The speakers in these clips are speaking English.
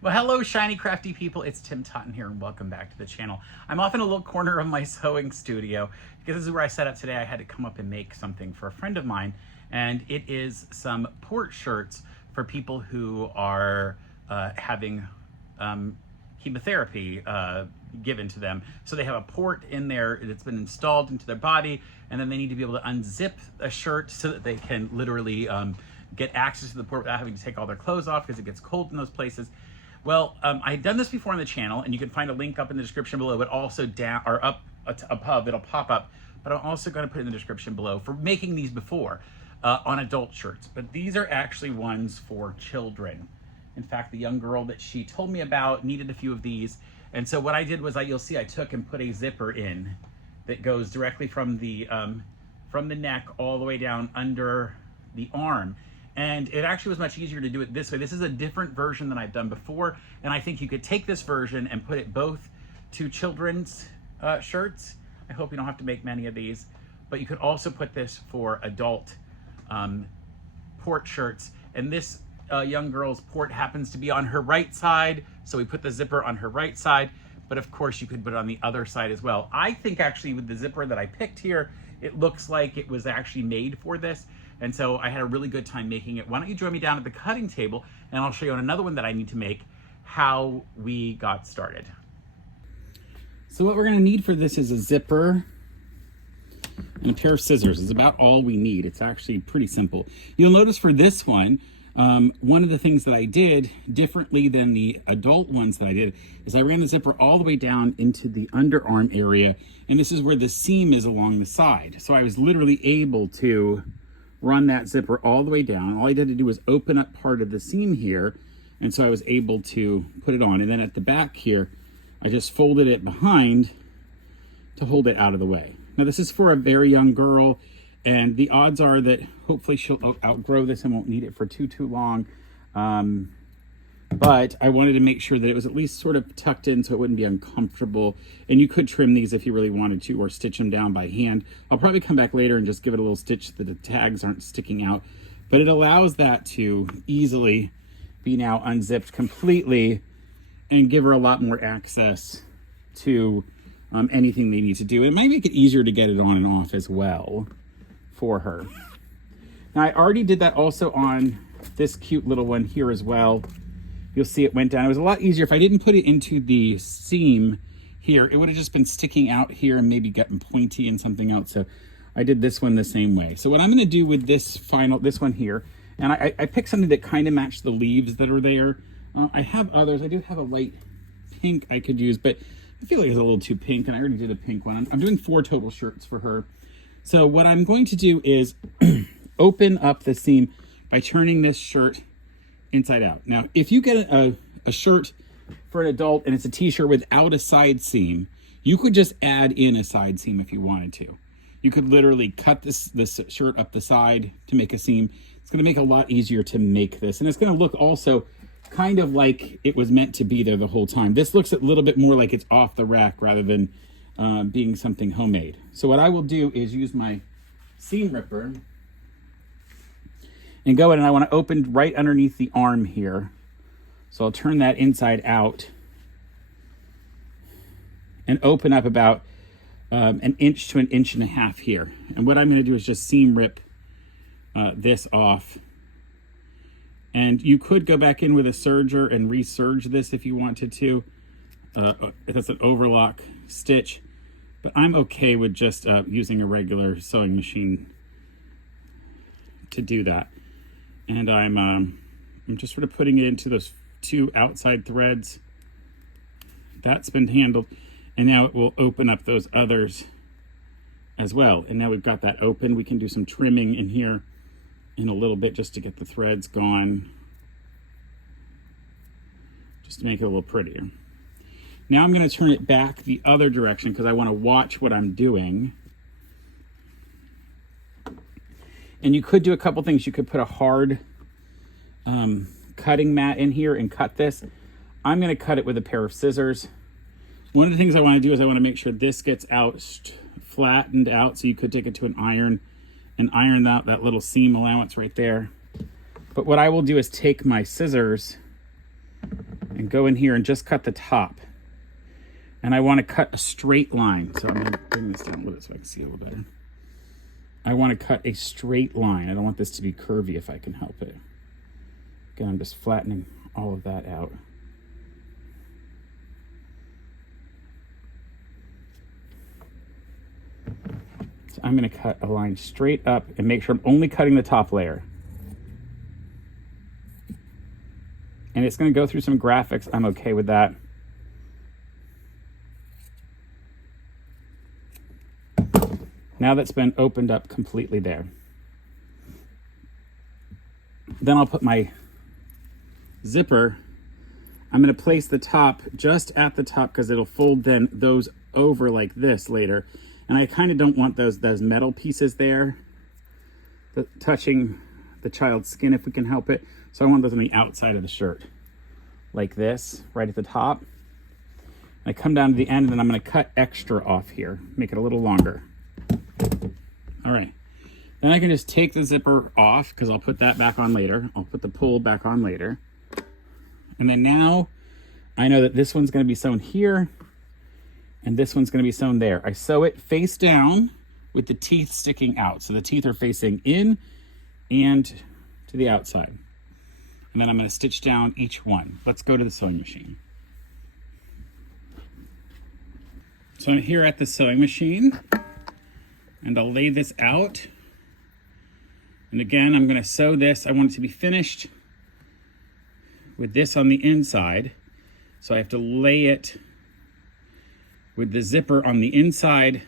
Well, hello, Shiny Crafty People. It's Tim Totten here, and welcome back to the channel. I'm off in a little corner of my sewing studio because this is where I set up today. I had to come up and make something for a friend of mine, and it is some port shirts for people who are having chemotherapy given to them. So they have a port in there that's been installed into their body, and then they need to be able to unzip a shirt so that they can literally get access to the port without having to take all their clothes off because it gets cold in those places. Well, I had done this before on the channel, and you can find a link up in the description below, but also down or up above, it'll pop up. But I'm also going to put in the description below for making these before on adult shirts. But these are actually ones for children. In fact, the young girl that she told me about needed a few of these. And so what I did was, you'll see I took and put a zipper in that goes directly from the neck all the way down under the arm. And it actually was much easier to do it this way. This is a different version than I've done before. And I think you could take this version and put it both to children's shirts. I hope you don't have to make many of these. But you could also put this for adult port shirts. And this young girl's port happens to be on her right side. So we put the zipper on her right side. But of course you could put it on the other side as well. I think actually with the zipper that I picked here, it looks like it was actually made for this. And so I had a really good time making it. Why don't you join me down at the cutting table, and I'll show you on another one that I need to make how we got started. So what we're gonna need for this is a zipper and a pair of scissors. It's about all we need. It's actually pretty simple. You'll notice for this one, one of the things that I did differently than the adult ones that I did is I ran the zipper all the way down into the underarm area, and this is where the seam is along the side. So I was literally able to run that zipper all the way down. All I had to do was open up part of the seam here, and so I was able to put it on. And then at the back here, I just folded it behind to hold it out of the way. Now this is for a very young girl, and the odds are that hopefully she'll outgrow this and won't need it for too long. But I wanted to make sure that it was at least sort of tucked in so it wouldn't be uncomfortable. And you could trim these if you really wanted to, or stitch them down by hand. I'll probably come back later and just give it a little stitch so that the tags aren't sticking out. But it allows that to easily be now unzipped completely and give her a lot more access to anything they need to do. It might make it easier to get it on and off as well for her. Now I already did that also on this cute little one here as well. You'll see it went down. It was a lot easier if I didn't put it into the seam here. It would have just been sticking out here and maybe gotten pointy and something else. So I did this one the same way. So what I'm going to do with this one here, and I picked something that kind of matched the leaves that are there. I have others. I do have a light pink I could use, but I feel like it's a little too pink, and I already did a pink one. I'm doing 4 total shirts for her. So what I'm going to do is open up the seam by turning this shirt inside out. Now, if you get a shirt for an adult and it's a t-shirt without a side seam, you could just add in a side seam if you wanted to. You could literally cut this shirt up the side to make a seam. It's going to make it a lot easier to make this. And it's going to look also kind of like it was meant to be there the whole time. This looks a little bit more like it's off the rack rather than being something homemade. So what I will do is use my seam ripper and go in, and I want to open right underneath the arm here. So I'll turn that inside out and open up about an inch to an inch and a half here. And what I'm going to do is just seam rip this off. And you could go back in with a serger and reserge this if you wanted to. That's an overlock stitch. But I'm okay with just using a regular sewing machine to do that. And I'm just sort of putting it into those 2 outside threads. That's been handled. And now it will open up those others as well. And now we've got that open. We can do some trimming in here in a little bit just to get the threads gone, just to make it a little prettier. Now I'm going to turn it back the other direction because I want to watch what I'm doing. And you could do a couple things. You could put a hard cutting mat in here and cut this. I'm going to cut it with a pair of scissors. One of the things I want to do is I want to make sure this gets out flattened out, so you could take it to an iron and iron out that little seam allowance right there. But what I will do is take my scissors and go in here and just cut the top. And I want to cut a straight line. So I'm going to bring this down a little bit so I can see a little better. I want to cut a straight line. I don't want this to be curvy if I can help it. Again, I'm just flattening all of that out. So I'm going to cut a line straight up and make sure I'm only cutting the top layer. And it's going to go through some graphics. I'm okay with that. Now that's been opened up completely there. Then I'll put my zipper. I'm going to place the top just at the top because it'll fold then those over like this later. And I kind of don't want those metal pieces there touching the child's skin if we can help it. So I want those on the outside of the shirt like this, right at the top. And I come down to the end and then I'm going to cut extra off here, make it a little longer. All right, then I can just take the zipper off because I'll put that back on later. I'll put the pull back on later. And then now I know that this one's going to be sewn here and this one's going to be sewn there. I sew it face down with the teeth sticking out. So the teeth are facing in and to the outside. And then I'm going to stitch down each one. Let's go to the sewing machine. So I'm here at the sewing machine. And I'll lay this out. And again, I'm going to sew this. I want it to be finished with this on the inside. So I have to lay it with the zipper on the inside,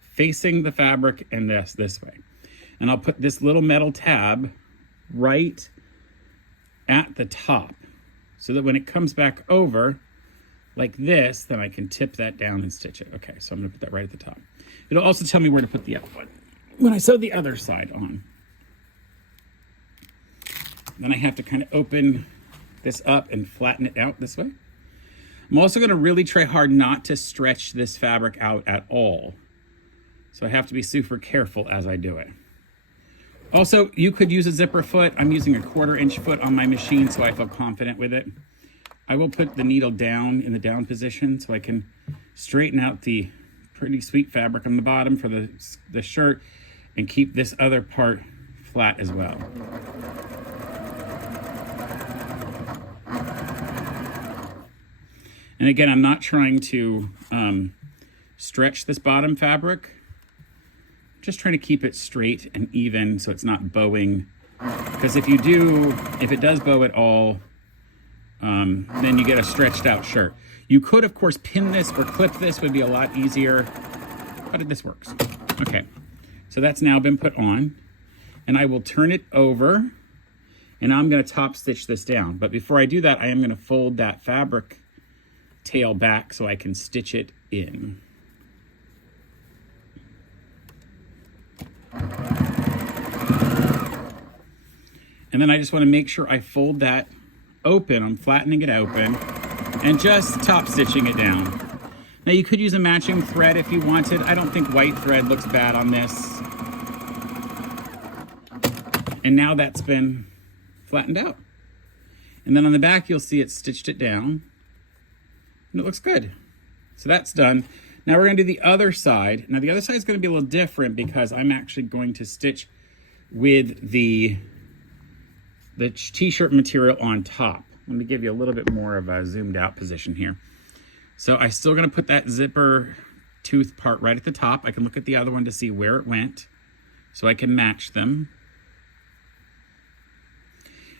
facing the fabric and this way. And I'll put this little metal tab right at the top so that when it comes back over like this, then I can tip that down and stitch it. Okay, so I'm going to put that right at the top. It'll also tell me where to put the other one when I sew the other side on. Then I have to kind of open this up and flatten it out this way. I'm also going to really try hard not to stretch this fabric out at all. So I have to be super careful as I do it. Also, you could use a zipper foot. I'm using a 1/4 inch foot on my machine, so I feel confident with it. I will put the needle down in the down position so I can straighten out the pretty sweet fabric on the bottom for the shirt and keep this other part flat as well. And again, I'm not trying to stretch this bottom fabric. I'm just trying to keep it straight and even so it's not bowing. Because if it does bow at all, then you get a stretched out shirt. You could, of course, pin this or clip this, would be a lot easier, but this works. Okay, so that's now been put on, and I will turn it over, and I'm going to top stitch this down. But before I do that, I am going to fold that fabric tail back so I can stitch it in. And then I just want to make sure I fold that open. I'm flattening it open and just top stitching it down. Now you could use a matching thread if you wanted. I don't think white thread looks bad on this. And now that's been flattened out. And then on the back, you'll see it stitched it down. And it looks good. So that's done. Now we're going to do the other side. Now the other side is going to be a little different because I'm actually going to stitch with the t-shirt material on top. Let me give you a little bit more of a zoomed out position here. So I'm still going to put that zipper tooth part right at the top. I can look at the other one to see where it went so I can match them.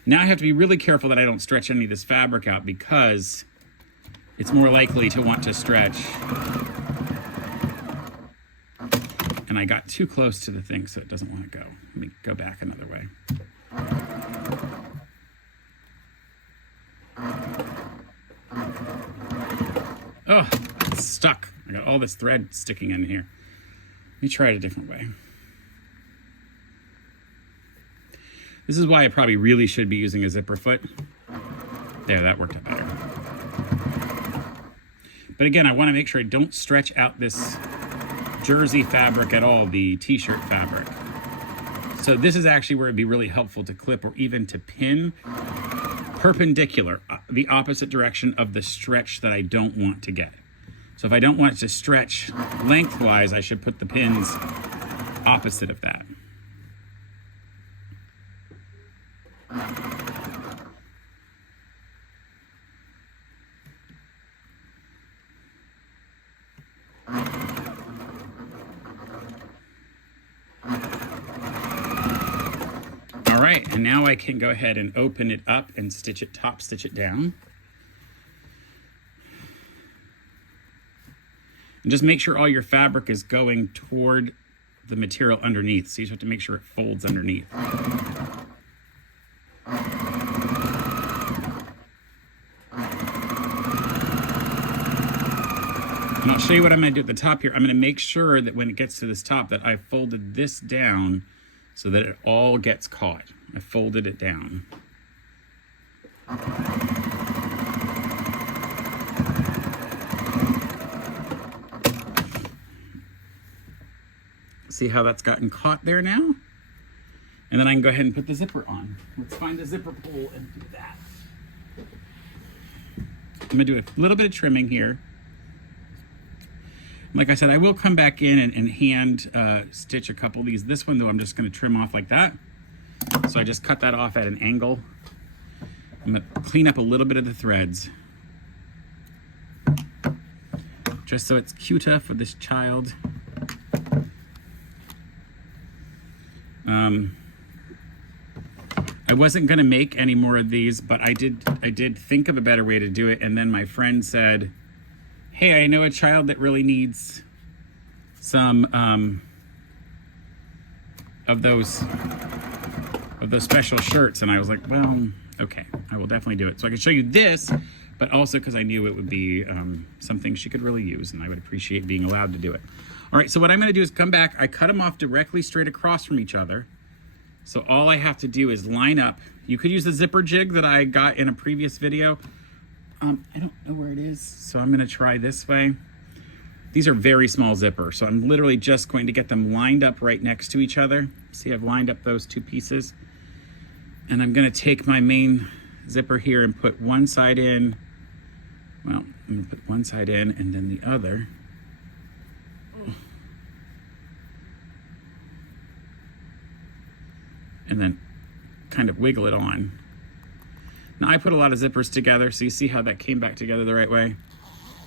Now I have to be really careful that I don't stretch any of this fabric out because it's more likely to want to stretch. And I got too close to the thing, so it doesn't want to go. Let me go back another way. Oh, it's stuck. I got all this thread sticking in here. Let me try it a different way. This is why I probably really should be using a zipper foot. There, that worked out better. But again, I want to make sure I don't stretch out this jersey fabric at all, the t-shirt fabric. So this is actually where it'd be really helpful to clip or even to pin. perpendicular, the opposite direction of the stretch that I don't want to get. So if I don't want it to stretch lengthwise, I should put the pins opposite of that. All right, and now I can go ahead and open it up and stitch it, top stitch it down. And just make sure all your fabric is going toward the material underneath. So you just have to make sure it folds underneath. And I'll show you what I'm gonna do at the top here. I'm gonna make sure that when it gets to this top that I've folded this down so that it all gets caught. I folded it down. See how that's gotten caught there now? And then I can go ahead and put the zipper on. Let's find the zipper pull and do that. I'm gonna do a little bit of trimming here. Like I said, I will come back in and hand stitch a couple of these. This one though, I'm just gonna trim off like that. So I just cut that off at an angle. I'm gonna clean up a little bit of the threads, just so it's cuter for this child. I wasn't gonna make any more of these, but I did think of a better way to do it, and then my friend said, hey, I know a child that really needs some of those special shirts. And I was like, well, okay, I will definitely do it. So I can show you this, but also because I knew it would be something she could really use, and I would appreciate being allowed to do it. All right, so what I'm gonna do is come back. I cut them off directly straight across from each other. So all I have to do is line up. You could use the zipper jig that I got in a previous video. I don't know where it is, so I'm gonna try this way. These are very small zippers, so I'm literally just going to get them lined up right next to each other. See, I've lined up those two pieces. And I'm gonna take my main zipper here and put one side in. Well, I'm gonna put one side in and then the other. And then kind of wiggle it on. Now I put a lot of zippers together, so you see how that came back together the right way.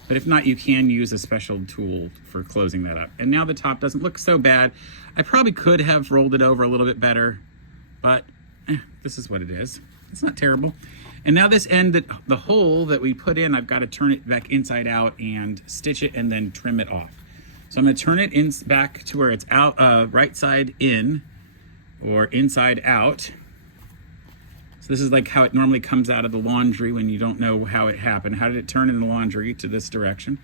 But if not, you can use a special tool for closing that up. And now the top doesn't look so bad. I probably could have rolled it over a little bit better, but this is what it is. It's not terrible. And now this end, the hole that we put in, I've got to turn it back inside out and stitch it and then trim it off. So I'm going to turn it back to where it's out, right side in or inside out. So this is like how it normally comes out of the laundry when you don't know how it happened. How did it turn in the laundry to this direction?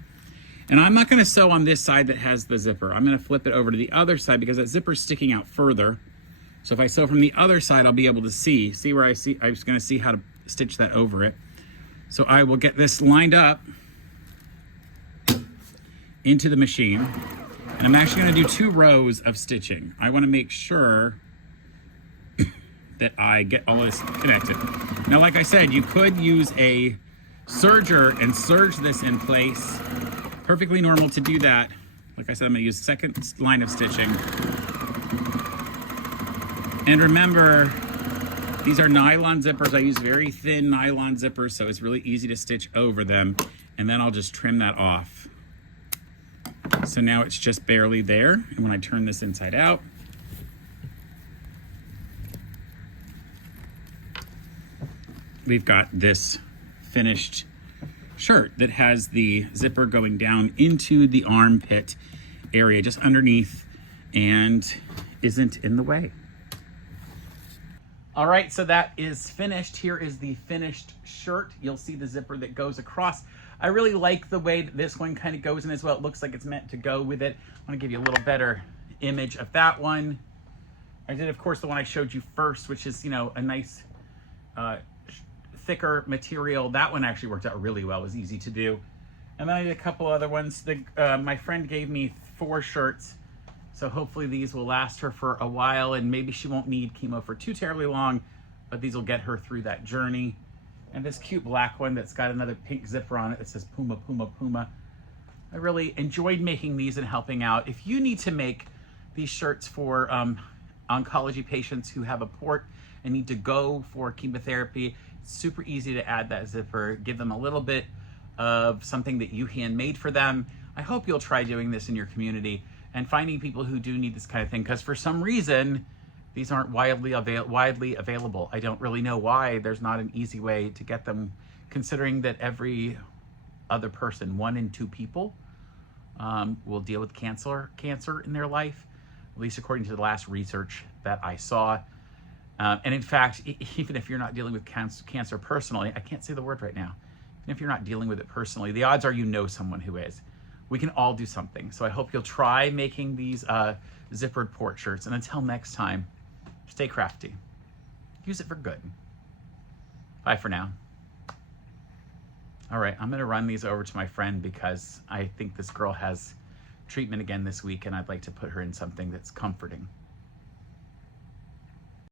And I'm not going to sew on this side that has the zipper. I'm going to flip it over to the other side because that zipper is sticking out further. So if I sew from the other side, I'll be able to see where I was going to see how to stitch that over it. So I will get this lined up into the machine. And I'm actually going to do 2 rows of stitching. I want to make sure that I get all this connected. Now, like I said, you could use a serger and serge this in place. Perfectly normal to do that. Like I said, I'm gonna use second line of stitching. And remember, these are nylon zippers. I use very thin nylon zippers, so it's really easy to stitch over them. And then I'll just trim that off. So now it's just barely there. And when I turn this inside out, we've got this finished shirt that has the zipper going down into the armpit area just underneath and isn't in the way. All right, so that is finished. Here is the finished shirt. You'll see the zipper that goes across. I really like the way that this one kind of goes in as well. It looks like it's meant to go with it. I want to give you a little better image of that one. I did, of course, the one I showed you first, which is, you know, a nice thicker material. That one actually worked out really well. It was easy to do. And then I did a couple other ones. My friend gave me 4 shirts, so hopefully these will last her for a while, and maybe she won't need chemo for too terribly long, but these will get her through that journey. And this cute black one that's got another pink zipper on it that says Puma, Puma, Puma. I really enjoyed making these and helping out. If you need to make these shirts for oncology patients who have a port and need to go for chemotherapy, it's super easy to add that zipper, give them a little bit of something that you handmade for them. I hope you'll try doing this in your community and finding people who do need this kind of thing, because for some reason, these aren't widely available. I don't really know why there's not an easy way to get them, considering that every other person, 1 in 2 people, will deal with cancer in their life, at least according to the last research that I saw. And in fact, even if you're not dealing with cancer personally, I can't say the word right now, even if you're not dealing with it personally, the odds are you know someone who is. We can all do something. So I hope you'll try making these zippered port shirts. And until next time, stay crafty. Use it for good. Bye for now. All right, I'm gonna run these over to my friend because I think this girl has treatment again this week and I'd like to put her in something that's comforting.